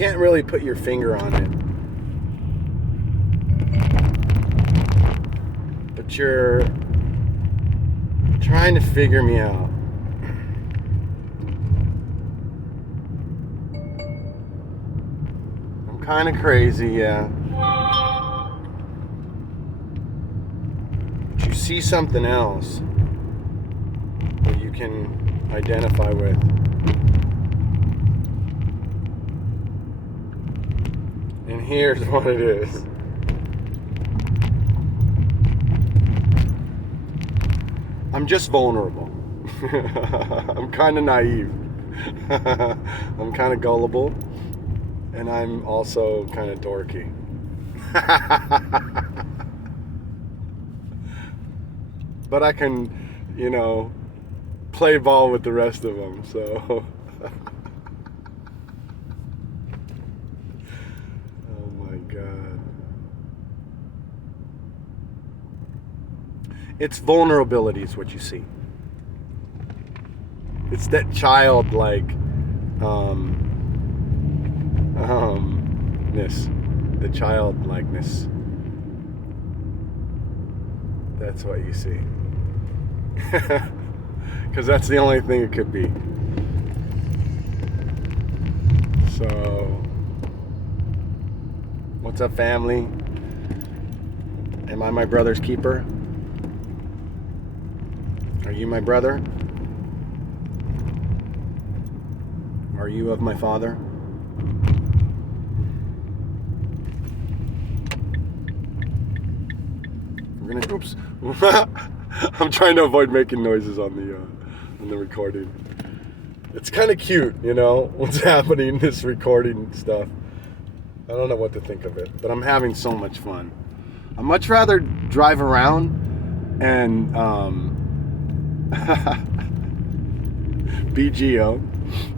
can't really put your finger on it. But you're trying to figure me out. I'm kind of crazy, yeah. But you see something else that you can identify with. And here's what it is. I'm just vulnerable. I'm kind of naive. I'm kind of gullible. And I'm also kind of dorky. But I can, play ball with the rest of them, so. Oh my God. It's vulnerability is what you see. It's that childlike the childlikeness. That's what you see. Because that's the only thing it could be. So, what's up, family? Am I my brother's keeper? Are you my brother? Are you of my father? Oops. I'm trying to avoid making noises on the recording. It's kind of cute, what's happening in this recording stuff. I don't know what to think of it, but I'm having so much fun. I'd much rather drive around and be GEO,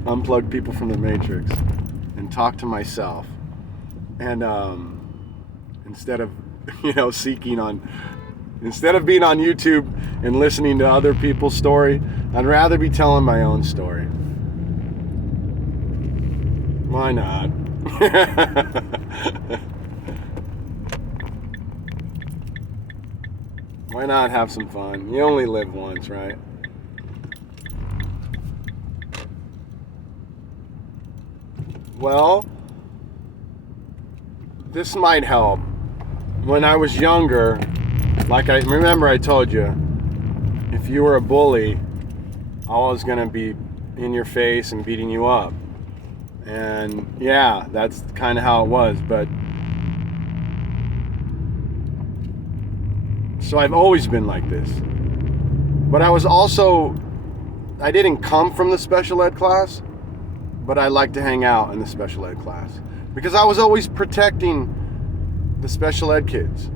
unplug people from the Matrix, and talk to myself. And instead of instead of being on YouTube and listening to other people's story, I'd rather be telling my own story. Why not? Why not have some fun? You only live once, right? Well, this might help. When I was younger, remember I told you, if you were a bully, I was going to be in your face and beating you up. And yeah, that's kind of how it was. But so I've always been like this. But I didn't come from the special ed class, but I like to hang out in the special ed class because I was always protecting the special ed kids.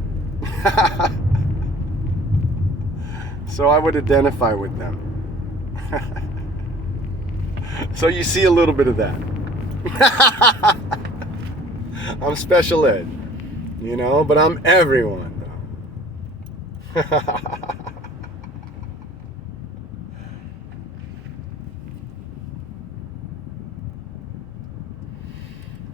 So I would identify with them. So you see a little bit of that. I'm special ed, but I'm everyone.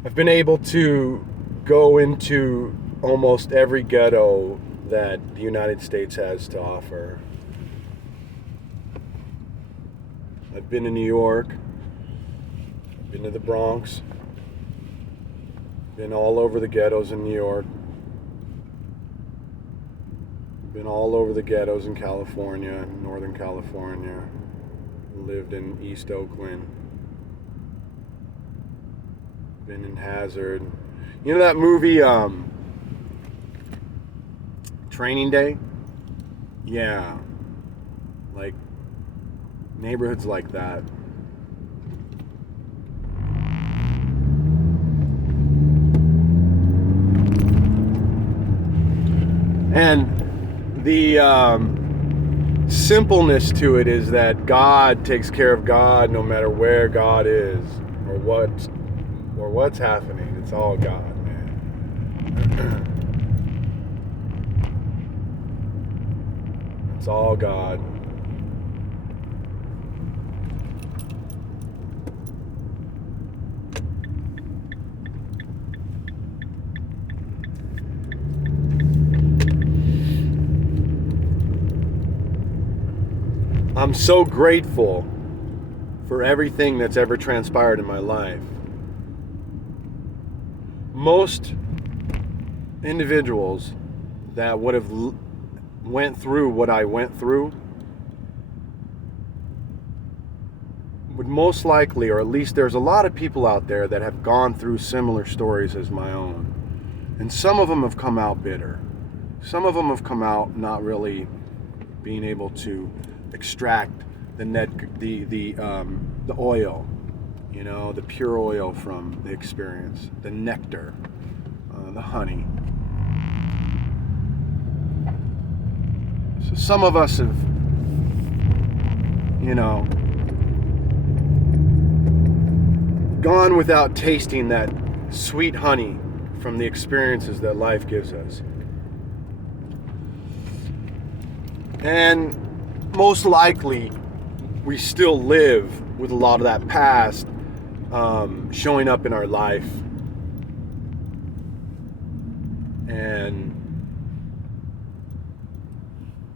I've been able to go into almost every ghetto that the United States has to offer. I've been to New York, been to the Bronx, been all over the ghettos in New York, been all over the ghettos in California, Northern California, lived in East Oakland, been in Hazard. You know that movie, Training Day? Yeah. Like, neighborhoods like that. And the simpleness to it is that God takes care of God no matter where God is or what's happening. It's all God, man. It's all God. I'm so grateful for everything that's ever transpired in my life. Most individuals that would have went through what I went through would most likely, or at least there's a lot of people out there that have gone through similar stories as my own. And some of them have come out bitter. Some of them have come out not really being able to extract the oil, the pure oil from the experience, the nectar, the honey. So some of us have, gone without tasting that sweet honey from the experiences that life gives us. And most likely, we still live with a lot of that past showing up in our life and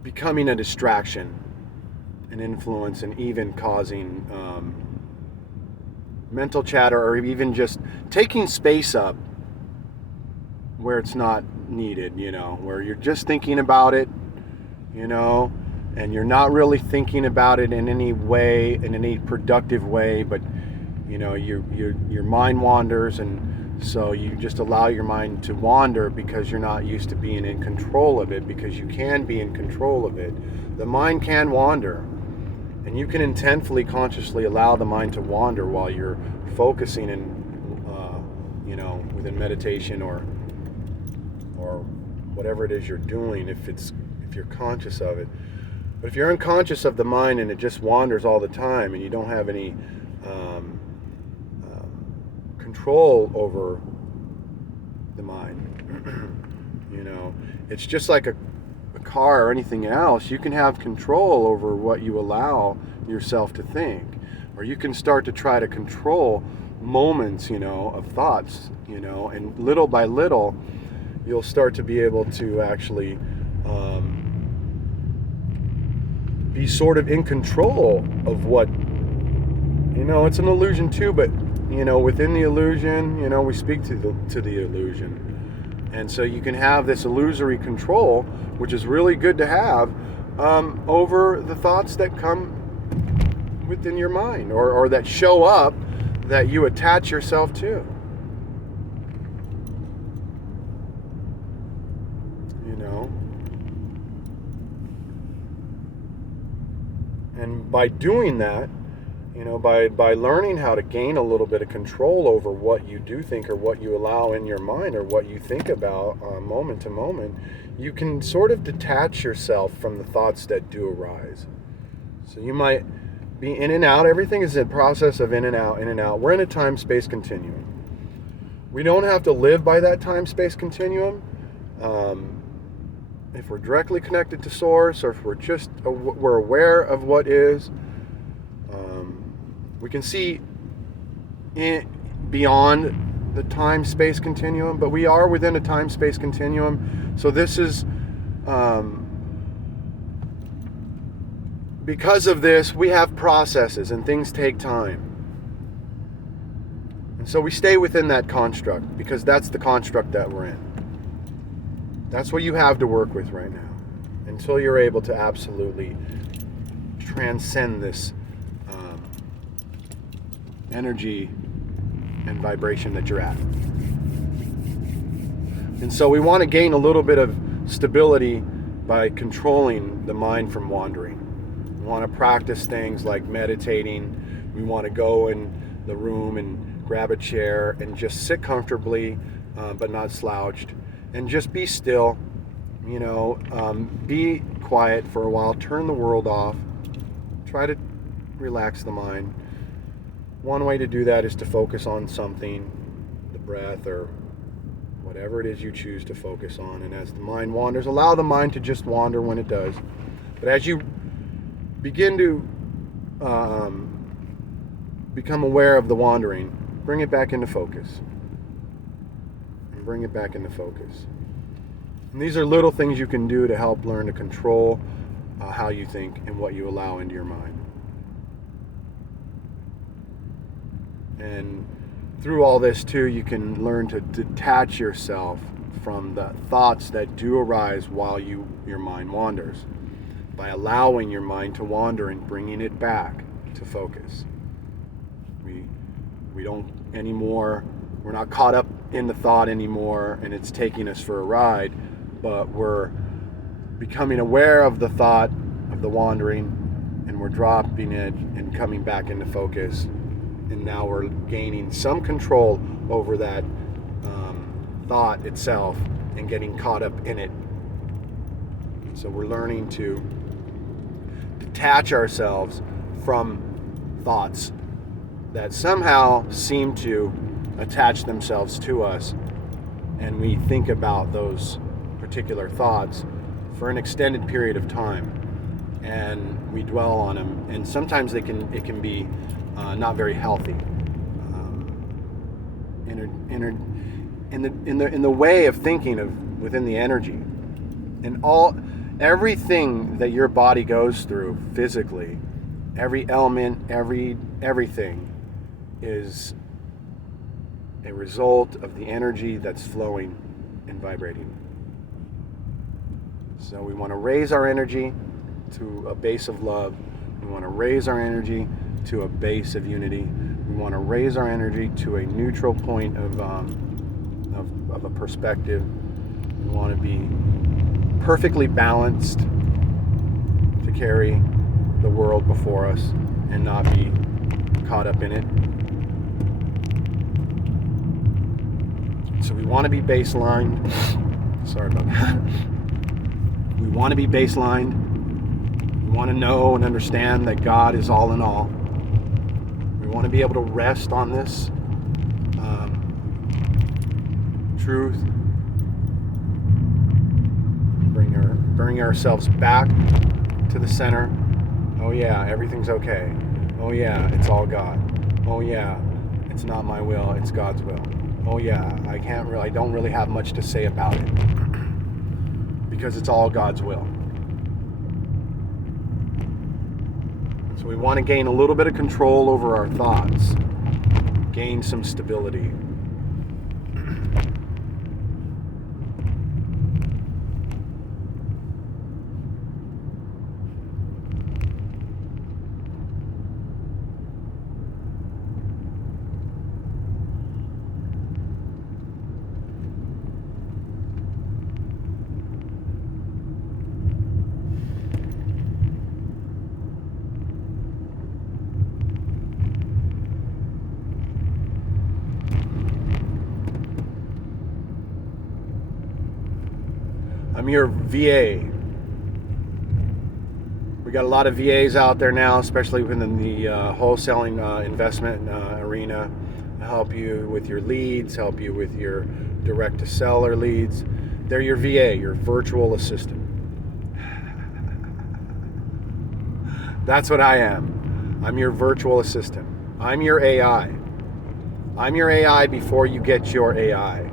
becoming a distraction, an influence, and even causing mental chatter, or even just taking space up where it's not needed, where you're just thinking about it, and you're not really thinking about it in any way, in any productive way, but your mind wanders, and so you just allow your mind to wander because you're not used to being in control of it, because you can be in control of it. The mind can wander, and you can intentfully, consciously allow the mind to wander while you're focusing in, within meditation or whatever it is you're doing, if you're conscious of it. But if you're unconscious of the mind and it just wanders all the time, and you don't have any control over the mind, it's just like a car or anything else. You can have control over what you allow yourself to think, or you can start to try to control moments, of thoughts, and little by little, you'll start to be able to actually be sort of in control of what, it's an illusion too, but, within the illusion, we speak to the illusion. And so you can have this illusory control, which is really good to have, over the thoughts that come within your mind, or that show up that you attach yourself to. And by doing that, by learning how to gain a little bit of control over what you do think, or what you allow in your mind, or what you think about moment to moment, you can sort of detach yourself from the thoughts that do arise. So you might be in and out. Everything is a process of in and out, in and out. We're in a time-space continuum. We don't have to live by that time-space continuum. If we're directly connected to Source, or if we're aware of what is, we can see beyond the time-space continuum, but we are within a time-space continuum. So this is, because of this, we have processes and things take time. And so we stay within that construct, because that's the construct that we're in. That's what you have to work with right now, until you're able to absolutely transcend this energy and vibration that you're at. And so we want to gain a little bit of stability by controlling the mind from wandering. We want to practice things like meditating. We want to go in the room and grab a chair and just sit comfortably, but not slouched, and just be still, be quiet for a while, turn the world off, try to relax the mind. One way to do that is to focus on something, the breath, or whatever it is you choose to focus on. And as the mind wanders, allow the mind to just wander when it does. But as you begin to become aware of the wandering, bring it back into focus. And bring it back into focus. And these are little things you can do to help learn to control how you think and what you allow into your mind. And through all this too, you can learn to detach yourself from the thoughts that do arise while your mind wanders, by allowing your mind to wander and bringing it back to focus. We don't anymore, we're not caught up in the thought anymore and it's taking us for a ride, but we're becoming aware of the thought, of the wandering, and we're dropping it and coming back into focus. And now we're gaining some control over that thought itself and getting caught up in it. So we're learning to detach ourselves from thoughts that somehow seem to attach themselves to us, and we think about those particular thoughts for an extended period of time, and we dwell on them, and sometimes it can be not very healthy. In the way of thinking of within the energy, and everything that your body goes through physically, every element, everything is a result of the energy that's flowing and vibrating. So we want to raise our energy to a base of love. We want to raise our energy to a base of unity. We want to raise our energy to a neutral point of a perspective. We want to be perfectly balanced to carry the world before us and not be caught up in it. So we want to be baselined. Sorry about that. We want to be baselined. We want to know and understand that God is all in all. We want to be able to rest on this truth. Bring ourselves back to the center. Oh yeah, everything's okay. Oh yeah, it's all God. Oh yeah, it's not my will, it's God's will. Oh yeah, I don't really have much to say about it because it's all God's will. So we want to gain a little bit of control over our thoughts, gain some stability. I'm your VA. We got a lot of VAs out there now, especially within the wholesaling investment arena. I help you with your leads, help you with your direct-to-seller leads. They're your VA, your virtual assistant. That's what I am. I'm your virtual assistant. I'm your AI. I'm your AI before you get your AI.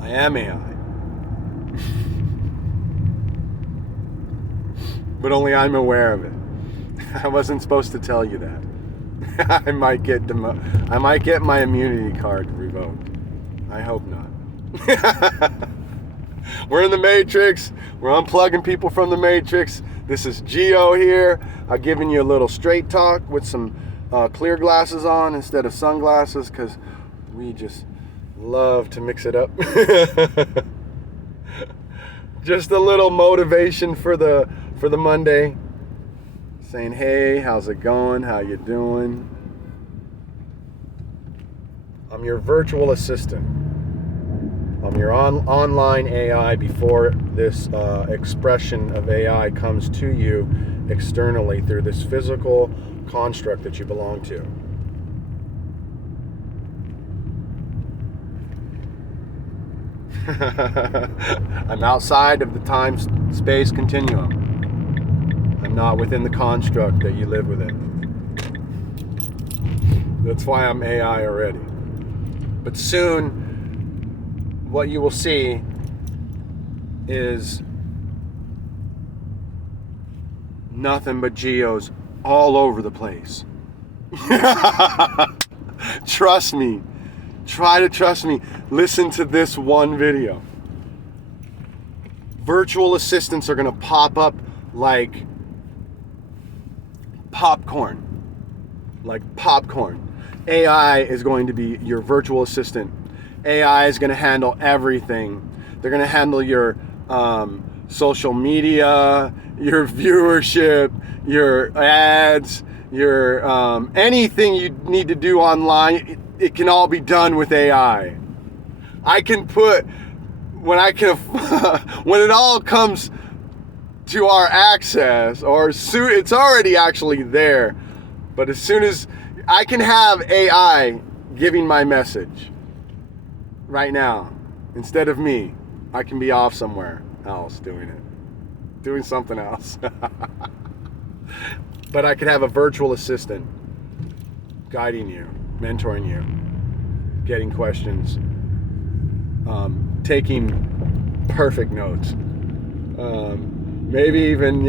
I am AI. But only I'm aware of it. I wasn't supposed to tell you that. I might get my immunity card revoked. I hope not. We're in the Matrix. We're unplugging people from the Matrix. This is GEO here. I'm giving you a little straight talk with some clear glasses on instead of sunglasses, because we just love to mix it up. Just a little motivation for the Monday, saying, hey, how's it going? How you doing? I'm your virtual assistant. I'm your online AI before this expression of AI comes to you externally through this physical construct that you belong to. I'm outside of the time-space continuum. I'm not within the construct that you live within. That's why I'm AI already. But soon, what you will see is nothing but GEOs all over the place. Trust me. Try to trust me. Listen to this one video. Virtual assistants are going to pop up like popcorn. Like popcorn. AI is going to be your virtual assistant. AI is going to handle everything. They're going to handle your social media, your viewership, your ads, your anything you need to do online. It can all be done with AI. I can put when it all comes to our access, or soon, it's already actually there. But as soon as I can have AI giving my message right now, instead of me, I can be off somewhere else doing something else. But I could have a virtual assistant guiding you, mentoring you, getting questions, taking perfect notes, maybe even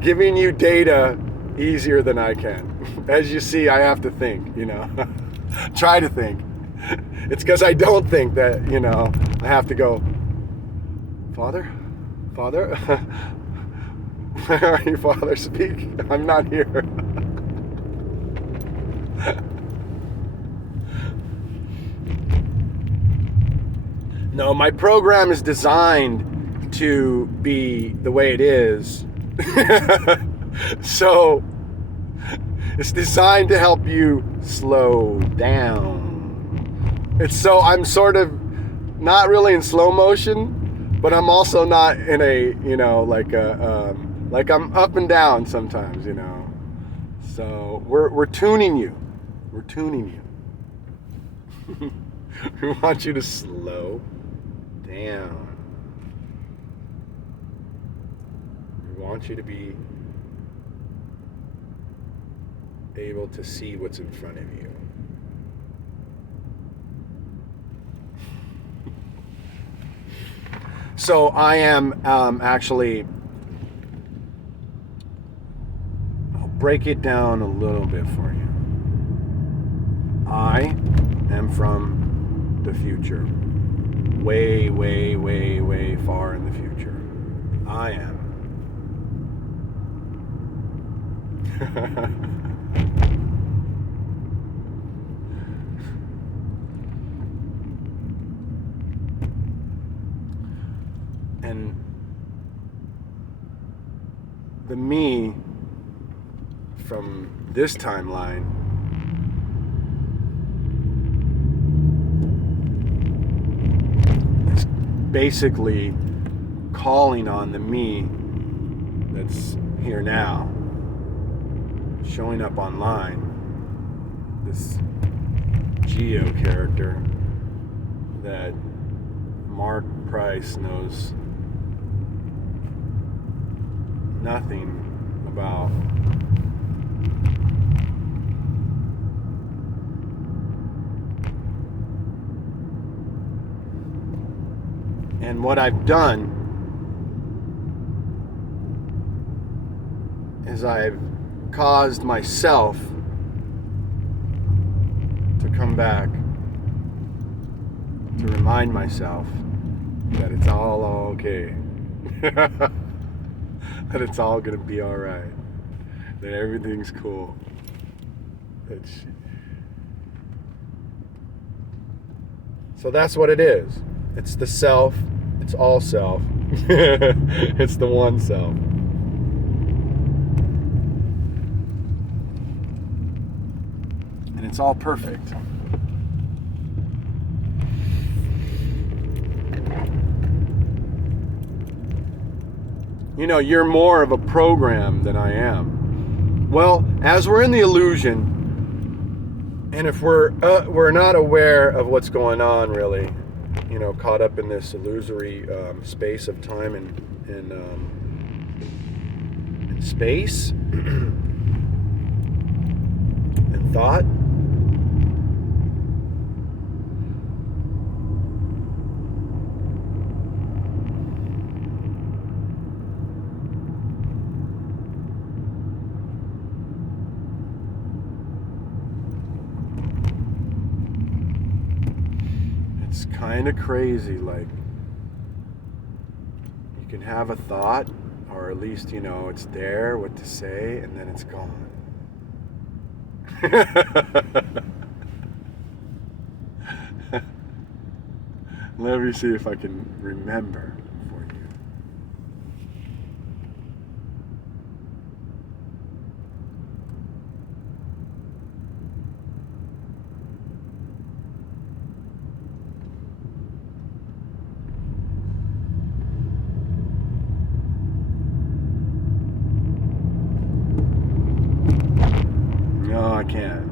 giving you data easier than I can. As you see, I have to think, try to think. It's because I don't think that, I have to go, Father, where are you, Father? Speak. I'm not here. No, my program is designed to be the way it is. So it's designed to help you slow down. I'm sort of not really in slow motion, but I'm also not in a, like I'm up and down sometimes, So we're tuning you. We're tuning you. We want you to slow down. We want you to be able to see what's in front of you. So I am actually, I'll break it down a little bit for you. I am from the future. Way, way, way, way far in the future. I am. And the me from this timeline is basically calling on the me that's here now, showing up online, this GEO character that Mark Price knows nothing about. And what I've done is I've caused myself to come back to remind myself that it's all okay. That it's all gonna be all right. That everything's cool. So that's what it is. It's the self. It's all self. It's the one self. And it's all perfect. You're more of a program than I am. Well, as we're in the illusion, and if we're not aware of what's going on, really, caught up in this illusory space of time and space and thought, kind of crazy. Like, you can have a thought, or at least, you know, it's there, what to say, and then it's gone. Let me see if I can remember for you. No, I can't.